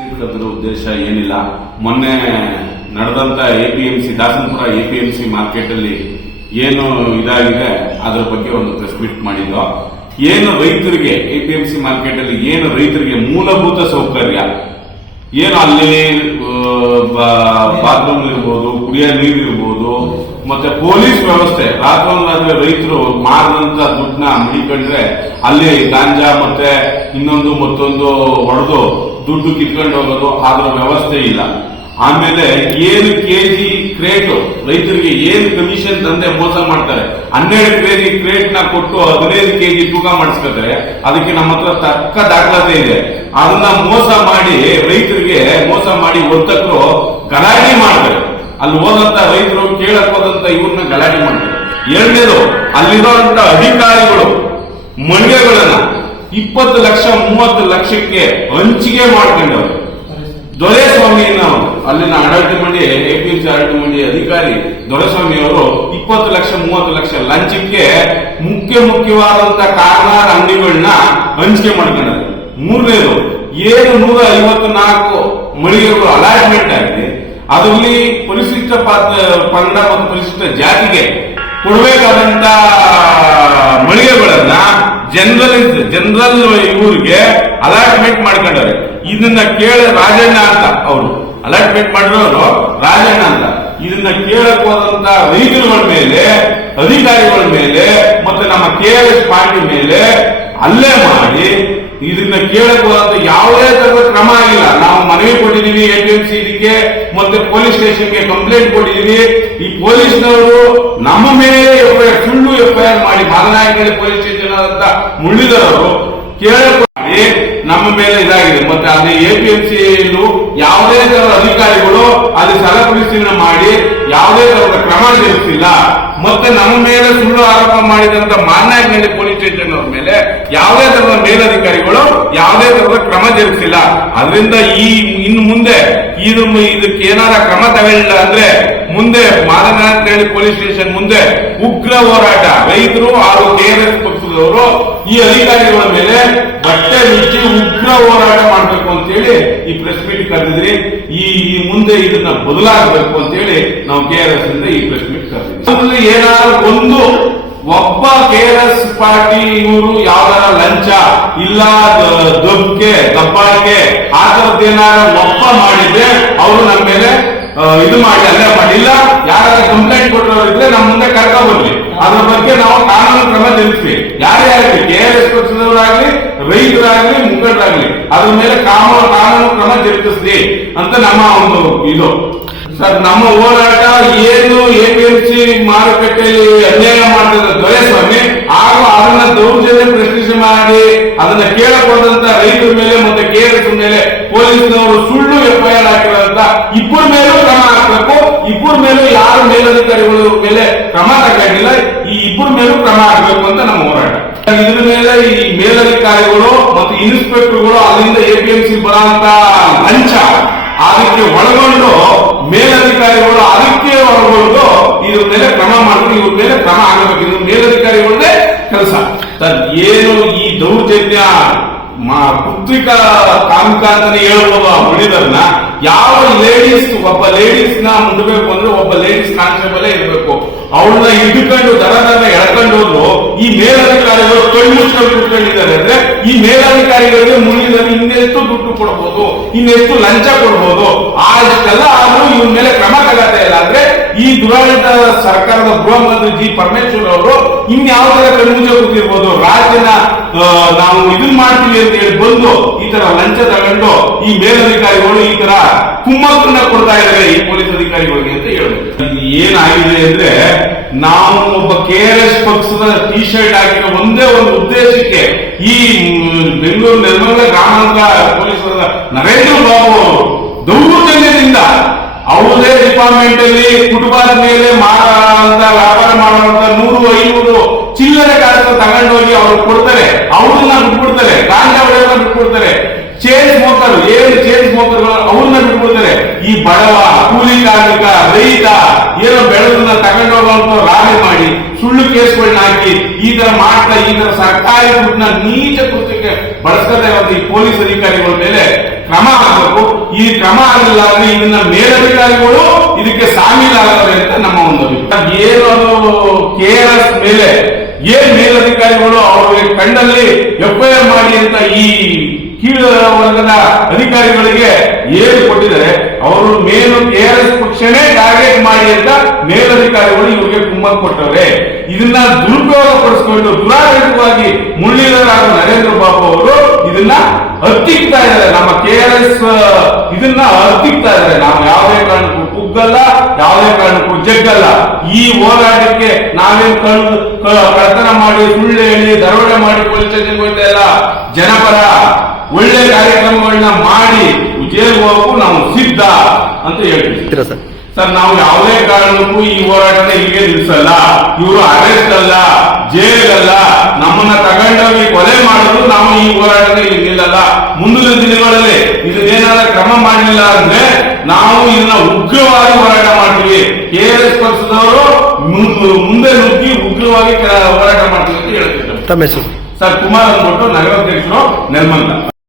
ಅದರ ಉದ್ದೇಶ ಏನಿಲ್ಲ. ಮೊನ್ನೆ ನಡೆದಂತ ಎಪಿಎಂಸಿ, ದಾಸನಪುರ ಎಪಿಎಂಸಿ ಮಾರ್ಕೆಟ್ ಅಲ್ಲಿ ಏನು ಇದಾಗಿದೆ, ಅದರ ಬಗ್ಗೆ ಒಂದು ಪ್ರೆಸ್ ಮೀಟ್ ಮಾಡಿದ್ದು ಏನು ರೈತರಿಗೆ, ಎಪಿಎಂಸಿ ಮಾರ್ಕೆಟ್ ಅಲ್ಲಿ ಏನು ರೈತರಿಗೆ ಮೂಲಭೂತ ಸೌಕರ್ಯ? ಏನು ಅಲ್ಲಿ ಬಾತ್ರೂಮ್ ಇರ್ಬೋದು, ಕುಡಿಯೋ ನೀರು ಇರ್ಬೋದು ಮತ್ತೆ ಪೊಲೀಸ್ ವ್ಯವಸ್ಥೆ ರಾತ್ರಿ ರೈತರು ಮಾರದಂತ ದುಡ್ಡನ್ನ ಮಡಿಕೊಂಡ್ರೆ ಅಲ್ಲಿ ಗಾಂಜಾ ಮತ್ತೆ ಇನ್ನೊಂದು ಮತ್ತೊಂದು ಹೊಡೆದು ದುಡ್ಡು ಕಿತ್ಕೊಂಡು ಹೋಗೋದು ಅದರ ವ್ಯವಸ್ಥೆ ಇಲ್ಲ. ಆಮೇಲೆ ಏನು ಕೆಜಿ ಕ್ರೇಟ್, ರೈತರಿಗೆ ಏನು ಕಮಿಷನ್ ತಂದೆ ಮೋಸ ಮಾಡ್ತಾರೆ. ಹನ್ನೆರಡು ಕೆಜಿ ಕ್ರೇಟ್ನ ಕೊಟ್ಟು ಹದಿನೈದು ಕೆಜಿ ತೂಕ ಮಾಡಿಸ್ಕೊಂಡ್ರೆ ಅದಕ್ಕೆ ನಮ್ಮ ಹತ್ರ ತಕ್ಕ ದಾಖಲಾತಿ ಇದೆ. ಅದನ್ನ ಮೋಸ ಮಾಡಿ ರೈತರಿಗೆ ಮೋಸ ಮಾಡಿ ವರ್ತಕರು ಗಲಾಟೆ ಮಾಡ್ತಾರೆ. ಅಲ್ಲಿ ಹೋದಂತ ರೈತರು ಕೇಳಕ್ ಹೋದಂತ ಇವ್ರನ್ನ ಗಲಾಟೆ ಮಾಡ್ತಾರೆ. ಎರಡನೇದು, ಅಲ್ಲಿರುವಂತ ಅಧಿಕಾರಿಗಳು, ಮಳಿಗೆಗಳನ್ನ ಇಪ್ಪತ್ತು ಲಕ್ಷ, ಮೂವತ್ತು ಲಕ್ಷಕ್ಕೆ ಹಂಚಿಕೆ ಮಾಡ್ಕೊಂಡವ್ರು. ದೊರೆಸ್ವಾಮಿಯನ್ನ ಅಲ್ಲಿನ ಆಡಳಿತ ಪಿ ಎಪಿಎಂಸಿ ಆಡಳಿತ ಮಂಡಿ ಅಧಿಕಾರಿ ದೊರೆಸ್ವಾಮಿ ಅವರು ಇಪ್ಪತ್ತು ಲಕ್ಷ, ಮೂವತ್ತು ಲಕ್ಷ ಲಂಚಕ್ಕೆ ಮುಖ್ಯ ಮುಖ್ಯವಾದಂತ ಕಾರ್ನಾರ ಅಂಗಡಿಗಳನ್ನ ಹಂಚಿಕೆ ಮಾಡ್ಕೊಂಡವ್ರು. ಮೂರನೇದು ಏಳು ನೂರ ಐವತ್ತು ನಾಲ್ಕು ಮಳಿಗೆಗಳು ಅಲಾಟ್ಮೆಂಟ್ ಆಗಿದೆ. ಅದರಲ್ಲಿ ಪರಿಶಿಷ್ಟ ಪಾತ್ರ- ಪಂಗಡ ಮತ್ತು ಪರಿಶಿಷ್ಟ ಜಾತಿಗೆ ಕೊಡಬೇಕಾದಂತ ಮಳಿಗೆಗಳನ್ನ ಜನರಲ್ ಜನರಲ್ ಇವರಿಗೆ ಅಲಾಟ್ಮೆಂಟ್ ಮಾಡ್ಕೊಂಡಾರೆ ಇದನ್ನ ಕೇಳ ರಾಜಣ್ಣ ಅಂತ ಅವರು. ಅಲಾಟ್ಮೆಂಟ್ ಮಾಡಿರೋರು ರಾಜಣ್ಣ ಅಂತ. ಇದನ್ನ ಕೇಳಕ್ ಹೋದಂತ ರೈತರುಗಳ ಮೇಲೆ, ಅಧಿಕಾರಿಗಳ ಮೇಲೆ ಮತ್ತೆ ನಮ್ಮ ಕೆ ಆರ್ ಎಸ್ ಪಾರ್ಟಿ ಮೇಲೆ ಅಲ್ಲೇ ಮಾಡಿ, ಇದನ್ನ ಕೇಳಕ್ ಹೋದಂತ ಯಾವುದೇ ತರದ ಕ್ರಮ ಆಗಿಲ್ಲ ನಾವು ಮನವಿ ಕೊಟ್ಟಿದೀವಿ ಎಪಿಎಂಸಿ ಇದಕ್ಕೆ ಮತ್ತೆ ಪೊಲೀಸ್ ಸ್ಟೇಷನ್ಗೆ ಕಂಪ್ಲೇಂಟ್ ಕೊಟ್ಟಿದೀವಿ ಈ ಪೊಲೀಸ್ನವರು ನಮ್ಮ ಮೇಲೆ FIR ಸುಳ್ಳು ಎಫ್ಐಆರ್ ಮಾಡಿ ಮಾದನಾಯಕನಹಳ್ಳಿ ಪೊಲೀಸ್ ಸ್ಟೇಷನ್ ಅಂತ ಮಾಡಿದಂತ ಮಾನ್ಯಾಯನಹಳ್ಳಿ ಪೊಲೀಸ್ ಸ್ಟೇಷನ್ ಅವ್ರ ಮೇಲೆ ಯಾವುದೇ ತರದ ಮೇಲಧಿಕಾರಿಗಳು ಯಾವುದೇ ತರದ ಕ್ರಮ ಜರುಗಿಸಿಲ್ಲ. ಅದರಿಂದ ಈ ಇನ್ನು ಮುಂದೆ ಇದು ಇದಕ್ಕೆ ಏನಾರ ಕ್ರಮ ತಗೊಳ್ಳಿಲ್ಲ ಅಂದ್ರೆ ಮುಂದೆ ಮಾದನಾಯಕನಹಳ್ಳಿ ಪೊಲೀಸ್ ಸ್ಟೇಷನ್ ಮುಂದೆ ಉಗ್ರ ಹೋರಾಟ. ರೈತರು ಹಾಗೂ ಕೆಆರ್ಎಸ್ ಪಕ್ಷದವರು ಈ ಅಧಿಕಾರಿಗಳ ಮೇಲೆ ಬಟ್ಟೆ ಬಿಚ್ಚಿ ಉಗ್ರ ಹೋರಾಟ ಮಾಡಬೇಕು ಅಂತೇಳಿ ಈ ಪ್ರೆಸ್ ಮೀಟ್ ಕರೆದಿದ್ರಿ. ಈ ಮುಂದೆ ಇದನ್ನ ಬದಲಾಗಬೇಕು ಅಂತ ಹೇಳಿ ನಾವು ಕೆಆರ್ಎಸ್ ಇಂದ ಈ ಪ್ರೆಸ್ ಮೀಟ್ ಕರೆದಿದ್ವಿ. ಏನಾದ್ರು ಒಂದು ಒಬ್ಬ ಕೆ ಆರ್ ಎಸ್ ಪಾರ್ಟಿ ಇವರು ಯಾವ್ದಾರ ಲಂಚ ಇಲ್ಲ, ದ- ದೊಬ್ಕೆ ದಬ್ಬಾಳಿಕೆ ಆ ತರದ್ದೇನಾರ ಒಪ್ಪ ಮಾಡಿದ್ರೆ ಅವರು ನಮ್ಮ ಮೇಲೆ ಇದು ಮಾಡಿ ಅಲ್ಲೇ ಮಾಡಿಲ್ಲ ಯಾರ ಕಂಪ್ಲೇಂಟ್ ಕೊಟ್ಟರು ಇದ್ರೆ ನಮ್ಮ ಮುಂದೆ ಕರ್ಕ ಬರ್ಲಿ ಅದ್ರ ಬಗ್ಗೆ ನಾವು ಕಾನೂನು ಕ್ರಮ ಜರುಗಿಸ್ತೀವಿ ಯಾರೇ ಕೆ ಆರ್ ಎಸ್ ಪಕ್ಷದವರಾಗ್ಲಿ, ರೈತರಾಗ್ಲಿ, ಮುಖಂಡರಾಗ್ಲಿ, ಅದ್ರ ಮೇಲೆ ಕಾನೂನು ಕಾನೂನು ಕ್ರಮ ಜರುಗಿಸ್ಲಿ ಅಂತ ನಮ್ಮ ಒಂದು ಇದು. ಸರ್, ನಮ್ಮ ಹೋರಾಟ ಏನು ಎಪಿಎಂಸಿ ಮಾರುಕಟ್ಟೆಯಲ್ಲಿ ಅನ್ಯಾಯ ಮಾಡಿದ ದೊರೆಸ್ವಾಮಿ ಹಾಗೂ ಅದನ್ನ ದೌರ್ಜನ್ಯ ಪ್ರಶ್ನಿಸಿ ಮಾಡಿ, ಅದನ್ನ ಕೇಳಕೊಂಡಂತ ರೈತರ ಮೇಲೆ ಮತ್ತೆ ಕೆಆರ್ಎಸ್ ಮೇಲೆ ಪೊಲೀಸ್ನವರು ಸುಳ್ಳು ಎಫ್ಐಆರ್ ಹಾಕಿರೋಂತ ಇಬ್ಬರ ಮೇಲೂ ಕ್ರಮ ಹಾಕಬೇಕು. ಇಬ್ಬರ ಮೇಲೂ ಯಾರು ಮೇಲಧಿಕಾರಿಗಳ ಮೇಲೆ ಕ್ರಮ ಹಾಕಾಗಿಲ್ಲ ಈ ಇಬ್ಬರ ಮೇಲೂ ಕ್ರಮ ಹಾಕಬೇಕು ಅಂತ ನಮ್ಮ ಹೋರಾಟ. ಇದ್ರ ಮೇಲೆ ಈ ಮೇಲಧಿಕಾರಿಗಳು ಮತ್ತು ಇನ್ಸ್ಪೆಕ್ಟರ್ಗಳು ಅಲ್ಲಿಂದ ಎಪಿಎಂಸಿ ಬರೋಂತ ಇವ್ರ ಮೇಲೆ ಕ್ರಮ ಆಗಬೇಕು. ಇದು ಮೇಲಧಿಕಾರಿಗಳದೇ ಕೆಲಸ. ಏನು ಈ ದೌರ್ಜನ್ಯ ಮಾ- ಕಾಮಿಕ ಅಂತಾನೆ ಹೇಳುವ ಮಣಿದರ್ನ ಯಾವ ಲೇಡೀಸ್ ಒಬ್ಬ ಲೇಡೀಸ್ನ ಮುಡಬೇಕು ಅಂದ್ರೆ ಒಬ್ಬ ಲೇಡೀಸ್ ಕಾನ್ಸ್ಟೇಬಲ್ ಇರಬೇಕು. ಅವಳನ್ನ ಹಿಡ್ಕೊಂಡು ದರ ದರ ಎಳ್ಕೊಂಡು ಹೋದ್ರು, ಈ ಮೇಲಧಿಕಾರಿಗಳು ಕಣ್ಣು ಮುಚ್ಕೊಂಡು ಕುತ್ಕೊಂಡಿದ್ದಾರೆ ಅಂದ್ರೆ ಈ ಮೇಲಧಿಕಾರಿಗಳಿಗೆ ಮುನಿದರೆ ಇನ್ನೆಷ್ಟು ದುಡ್ಡು ಕೊಡಬಹುದು ಇನ್ನೆಷ್ಟು ಲಂಚ ಕೊಡಬಹುದು ಆ ಇಷ್ಟೆಲ್ಲ ಆದ್ರೂ ಇವ್ರ ಮೇಲೆ ಕ್ರಮ ತಗತಾ ಇಲ್ಲ ಅಂದ್ರೆ ಈ ದುರಾಡಳಿತ ಸರ್ಕಾರದ ಗೃಹ ಮಂತ್ರಿ ಜಿ ಪರಮೇಶ್ವರ್ ಅವರು ಇನ್ಯಾವ ತರ ಕಣ್ಮುಜೆ ಕೂತಿರ್ಬೋದು ರಾಜ್ಯನ ನಾವು ಇದನ್ ಮಾಡ್ತೀವಿ ಅಂತ ಹೇಳಿ ಬಂದು ಈ ತರ ಲಂಚ ತಗೊಂಡು ಈ ಮೇಲಧಿಕಾರಿಗಳು ಈ ತರ ಕುಮ್ಮಕ್ಕನ್ನ ಕೊಡ್ತಾ ಇದ್ದಾರೆ ಈ ಪೊಲೀಸ್ ಅಧಿಕಾರಿಗಳಿಗೆ ಅಂತ ಹೇಳ್ಬೇಕು ಏನಾಗಿದೆ ಅಂದ್ರೆ ನಾವು ಒಬ್ಬ ಕೆ ಆರ್ ಎಸ್ ಪಕ್ಷದ ಟಿ ಶರ್ಟ್ ಹಾಕಿರೋ ಒಂದೇ ಒಂದು ಉದ್ದೇಶಕ್ಕೆ ಈ ಬೆಂಗಳೂರು ನಿರ್ಮಲ ಗ್ರಾಮಾಂತರ ಪೊಲೀಸರ ನರೇಂದ್ರ ಬಾಬು ಅವರದೇ ಡಿಪಾರ್ಟ್ಮೆಂಟ್ ಅಲ್ಲಿ ಕುಟುಂಬದ ಮೇಲೆ ಮಾರಾಟ ವ್ಯಾಪಾರ ಮಾಡುವಂತ ನೂರು, ಐನೂರು ಚಿಲ್ಲರೆ ಕಾರ್ಯಗಳು ತಗೊಂಡು ಹೋಗಿ ಅವ್ರು ಕೊಡ್ತಾರೆ. ಅವ್ರನ್ನ ಬಿಟ್ಬಿಡ್ತಾರೆ. ಗಾಂಜಾ ಹೊಡೆಯೋರ್ನ ಬಿಟ್ಬಿಡ್ತಾರೆ. ಚೇನ್ ಸ್ಮೋಕರ್ ಏನು ಚೇಂಜ್ ಸ್ಮೋಕರ್ಗಳು ಅವ್ರನ್ನ ಬಿಟ್ಬಿಡ್ತಾರೆ. ಈ ಬಡವ, ಕೂಲಿ ಕಾರ್ಮಿಕ, ರೈತ, ಏನೋ ಬೆಳೆದನ್ನ ತಗೊಂಡು ಹೋಗುವಂತ ಸುಳ್ಳು ಕೇಸ್ಗಳನ್ನ ಹಾಕಿ, ಈ ತರ ಮಾಡ್ತಾ, ಈ ತರ ಸರ್ಕಾರಿ ದುಡ್ಡನ್ನ ನೀಚ ಕೃತ್ಯಕ್ಕೆ ಬಳಸ್ಕೊತಾ ಇರುವಂತ ಈ ಪೊಲೀಸ್ ಅಧಿಕಾರಿಗಳ ಮೇಲೆ ಕ್ರಮ ಆಗಬೇಕು ಈ ಕ್ರಮ ಆಗಲಿಲ್ಲ ಅಂದ್ರೆ ಇದನ್ನ ಮೇಲಧಿಕಾರಿಗಳು ಇದಕ್ಕೆ ಸಾಮೀಲಾಗತಾರೆ ಅಂತ ನಮ್ಮ ಒಂದು ಏನು ಅದು ಕೆ ಆರ್ ಎಸ್ ಮೇಲೆ? ಏನ್ ಮೇಲಧಿಕಾರಿಗಳು ಅವ್ರಿಗೆ ಕಂಡಲ್ಲಿ ಎಫ್ಐಆರ್ ಮಾಡಿ ಅಂತ ಈ ಕೀಳು ವರ್ಗದ ಅಧಿಕಾರಿಗಳಿಗೆ ಏನು ಕೊಟ್ಟಿದ್ದಾರೆ. ಅವರು ಮೇಲು ಎಸ್ ಪಕ್ಷನೇ ಟಾರ್ಗೆಟ್ ಮಾಡಿ ಅಂತ ಮೇಲಧಿಕಾರಿಗಳು ಇವರಿಗೆ ಕುಮ್ಮಕ್ ಕೊಟ್ಟವ್ರೆ. ಇದನ್ನ ದುರುಪಯೋಗ ಪಡಿಸ್ಕೊಂಡು ದುರಾಡಳಿತವಾಗಿ ಮುಳ್ಳಿದರಾದ ನರೇಂದ್ರ ಬಾಬು ಅವರು ಇದನ್ನ ಹತ್ತಿಕ್ತಾ ಇದ್ದಾರೆ. ನಮ್ಮ ಕೆ ಆರ್ ಎಸ್ ಇದನ್ನ ಹತ್ತಿಕ್ತಾ ಇದ್ದಾರೆ. ನಾವು ಯಾವುದೇ ಕಾರಣಕ್ಕೂ ಕುಗ್ಗಲ್ಲ, ಯಾವುದೇ ಕಾರಣಕ್ಕೂ ಜಗ್ಗಲ್ಲ. ಈ ಹೋರಾಟಕ್ಕೆ ನಾವೇನ್ ಕಳ್ತನ ಮಾಡಿ, ಸುಳ್ಳು ಹೇಳಿ, ದರೋಡೆ ಮಾಡಿ ಪೊಲೀಸ್ ಸ್ಟೇಷನ್ ಜನಪರ ಒಳ್ಳೆ ಕಾರ್ಯಕ್ರಮಗಳನ್ನ ಮಾಡಿ ಹೋಗಕ್ಕೂ ನಾವು ಸಿದ್ಧ ಅಂತ ಹೇಳ್ತೀವಿ. ಸರ್. ಸರ್ ನಾವು ಯಾವುದೇ ಕಾರಣಕ್ಕೂ ಈ ಹೋರಾಟನ ಹೀಗೆ ನಿಲ್ಲಿಸಲ್ಲ ಇವರು ಅರೆಸ್ಟ್ ಅಲ್ಲ ಜೈಲಲ್ಲ ನಮ್ಮನ್ನ ತಗೊಂಡೋಗಿ ಕೊಲೆ ಮಾಡಿದ್ರು ನಾವು ಈ ಹೋರಾಟನ ಇಲ್ಲಿ ನಿಲ್ಲಲ್ಲ. ಮುಂದಿನ ದಿನಗಳಲ್ಲಿ ಇದನ್ನೇನಾದ್ರೂ ಕ್ರಮ ಮಾಡಲಿಲ್ಲ ಅಂದ್ರೆ ನಾವು ಇದನ್ನ ಉಗ್ರವಾಗಿ ಹೋರಾಟ ಮಾಡ್ತೀವಿ. ಕೆ ಆರ್ ಎಸ್ ಪಕ್ಷದವರು ಮುಂದೆ ನುಗ್ಗಿ ಉಗ್ರವಾಗಿ ಹೋರಾಟ ಮಾಡ್ತೀವಿ ಅಂತ ಹೇಳ್ತಿದ್ದಾರೆ. ಸರ್ ಕುಮಾರ್ ಅಂದ್ಬಿಟ್ಟು ನಗರಾಧ್ಯಕ್ಷರು ನೆಲಮಂಗಲ